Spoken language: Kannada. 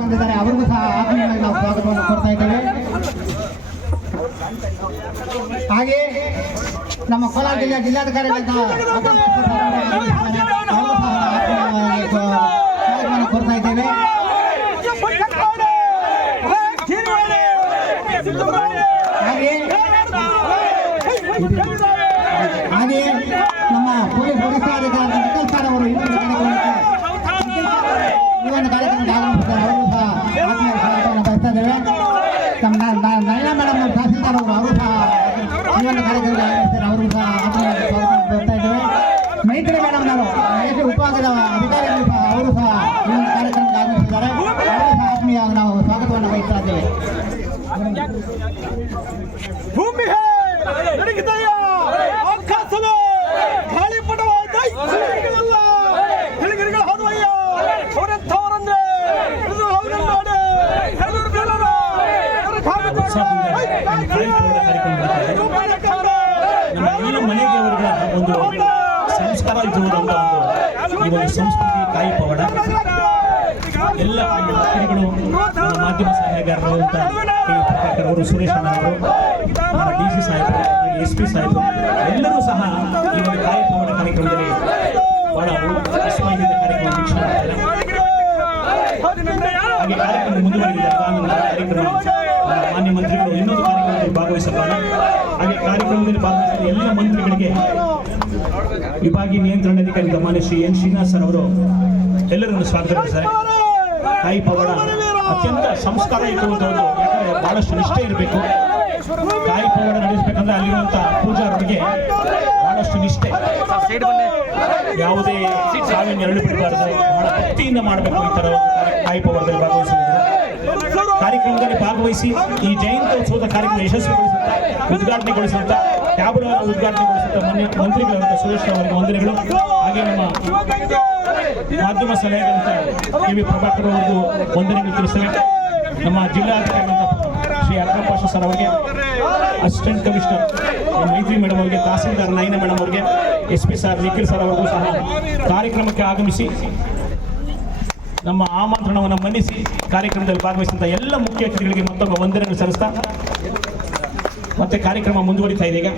ಬಂದಿದ್ದಾರೆ, ಅವರಿಗೂ ಸಹ ಆತ್ಮೀಯವಾಗಿ ನಾವು ಸ್ವಾಗತವನ್ನು ಕೊಡ್ತಾ ಇದ್ದೇವೆ. ಹಾಗೆ ನಮ್ಮ ಕೋಲಾರ ಜಿಲ್ಲೆಯ ಜಿಲ್ಲಾಧಿಕಾರಿಗಳಿಂದ ಸ್ವಾಗತವನ್ನು ಕೊಡ್ತಾ ಇದ್ದೇವೆ. ಹಾಗೆ ನಮ್ಮ ಪೊಲೀಸ್ ವರಿಷ್ಠಾಧಿಕಾರಿ ನಿಖಿಲ್ ಸರ್ ಅವರು ಈ ಒಂದು ಕಾರ್ಯಕ್ರಮಕ್ಕೆ ಆಗಮಿಸಿದ್ದಾರೆ, ಅವರು ಸಹ ಆತ್ಮೀಯ ಸ್ವಾಗತವನ್ನು ಬಯಸ್ತಾ ಇದ್ದೇವೆ. ನಮ್ಮ ನಯನ ಮೇಡಮ್ ತಹಸೀಲ್ದಾರ್ ಅವರು ಸಹ ಈ ಒಂದು ಕಾರ್ಯಕ್ರಮಕ್ಕೆ ಆಗಮಿಸಿದ್ದಾರೆ, ಅವರಿಗೂ ಸಹ ಆತ್ಮೀಯ ಸ್ವಾಗತವನ್ನು ಬಯಸ್ತಾ ಇದ್ದೇವೆ. ಮೈತ್ರಿ ಮೇಡಮ್ ಅವರು ಮೈತ್ರಿ ಉಪವಿಭಾಗದ ಅಧಿಕಾರಿಗಳು ಸಹ ಅವರು ಸಹ ಈ ಒಂದು ಕಾರ್ಯಕ್ರಮಕ್ಕೆ ಆಗಮಿಸಿದ್ದಾರೆ, ಅವರು ಸಹ ಆತ್ಮೀಯವಾಗಿ ನಾವು ಸ್ವಾಗತವನ್ನು ಬಯಸ್ತಾ ಇದ್ದೇವೆ. ನಮ್ಮ ಎಲ್ಲ ಮನೆದೇವರುಗಳ ಒಂದು ಸಂಸ್ಕಾರ ಇರುವುದಂತ ಈ ಒಂದು ಸಂಸ್ಕೃತಿ ಕಾಯಿ ಪವಾಡ ಎಲ್ಲ ವ್ಯಕ್ತಿಗಳು ನಮ್ಮ ಮಾಧ್ಯಮ ಸಲಹೆಗಾರರು ಅಂತ ಪ್ರಭಾಕರ್ ಅವರು, ಸುರೇಶ್ ಅವರು, ನಮ್ಮ DC ಸಾಹೇಬರು, SP ಸಾಹೇಬರು ಎಲ್ಲರೂ ಸಹ ಈ ಒಂದು ಕಾಯಿ ಪವಾಡ ಕಾರ್ಯಕ್ರಮದಲ್ಲಿ ಬಹಳ ಉತ್ಸಾಹದಿಂದ ಕಾರ್ಯಕ್ರಮ ವೀಕ್ಷಣೆ ಮಾಡ್ತಾರೆ. ಹಾಗೆ ಕಾರ್ಯಕ್ರಮ ಮುಂದುವರೆದಿದೆ. ಕಾರ್ಯಕ್ರಮ ಮಾನ್ಯ ಮಂತ್ರಿಗಳು ಇನ್ನೊಂದು ಕಾರ್ಯಕ್ರಮದಲ್ಲಿ ಭಾಗವಹಿಸಬಾರ. ಹಾಗೆ ಕಾರ್ಯಕ್ರಮದಲ್ಲಿ ಭಾಗವಹಿಸಿದ ಎಲ್ಲ ಮಂತ್ರಿಗಳಿಗೆ ವಿಭಾಗೀಯ ನಿಯಂತ್ರಣಾಧಿಕಾರಿ ಮಾನ್ಯ ಶ್ರೀ N. ಶ್ರೀನಿವಾಸ್ ಸರ್ ಅವರು ಎಲ್ಲರನ್ನು ಸ್ವಾಗತಿಸಿದ್ದಾರೆ. ಕಾಯಿ ಪವಾಡ ಅತ್ಯಂತ ಸಂಸ್ಕಾರ ಇರುವಂತಹದ್ದು, ಯಾಕಂದ್ರೆ ಬಹಳಷ್ಟು ನಿಷ್ಠೆ ಇರಬೇಕು. ಕಾಯಿ ಪವಾಡ ನಡೆಸಬೇಕಂದ್ರೆ ಅಲ್ಲಿರುವಂತಹ ಪೂಜಾರರಿಗೆ ಬಹಳಷ್ಟು ನಿಷ್ಠೆ, ಯಾವುದೇ ಸಾವಿನ ಎರಡು ಬಿಡಬಾರದು, ಬಹಳ ಭಕ್ತಿಯಿಂದ ಮಾಡಬೇಕು. ಈ ತರ ಕಾಯಿ ಪವಾಡದಲ್ಲಿ ಭಾಗವಹಿಸುವುದು ಕಾರ್ಯಕ್ರಮದಲ್ಲಿ ಭಾಗವಹಿಸಿ ಈ ಜಯಂತ್ಯೋತ್ಸವದ ಕಾರ್ಯಕ್ರಮ ಯಶಸ್ವಿಗೊಳಿಸುತ್ತಾ ಉದ್ಘಾಟನೆಗೊಳಿಸುತ್ತಾ ಟ್ಯಾಬ್ಲೋ ಉದ್ಘಾಟನೆಗೊಳಿಸುತ್ತಾ ಮಂತ್ರಿಗಳಂತ ಸುರೇಶ್ ಅವರಿಗೆ ವಂದನೆಗಳು. ಹಾಗೆ ನಮ್ಮ ಮಾಧ್ಯಮ ಸಲಹೆಗಳಂತ KV ಪ್ರಭಾಕರ್ ಅವರಿಗೂ ವಂದನೆಗಳು ತಿಳಿಸ್ತೇವೆ. ನಮ್ಮ ಜಿಲ್ಲಾಧಿಕಾರಿ ಶ್ರೀ ಅಕ್ರಮ್ ಪಾಷಾ ಸರ್ ಅವರಿಗೆ, ಅಸಿಸ್ಟೆಂಟ್ ಕಮಿಷನರ್ ಮೈತ್ರಿ ಮೇಡಮ್ ಅವರಿಗೆ, ತಹಸೀಲ್ದಾರ್ ನಯನ ಮೇಡಮ್ ಅವರಿಗೆ, SP ಸರ್ ನಿಖಿಲ್ ಸರ್ ಅವರಿಗೂ ಸಹ ಕಾರ್ಯಕ್ರಮಕ್ಕೆ ಆಗಮಿಸಿ ನಮ್ಮ ಆಮಂತ್ರಣವನ್ನು ಮನ್ನಿಸಿ ಕಾರ್ಯಕ್ರಮದಲ್ಲಿ ಭಾಗವಹಿಸಿದಂಥ ಎಲ್ಲ ಮುಖ್ಯ ಅತಿಥಿಗಳಿಗೆ ಮತ್ತೊಮ್ಮೆ ವಂದನೆಗಳು ಸಲ್ಲಿಸ್ತಾ ಮತ್ತೆ ಕಾರ್ಯಕ್ರಮ ಮುಂದುವರಿತಾ ಇದೆ. ಈಗ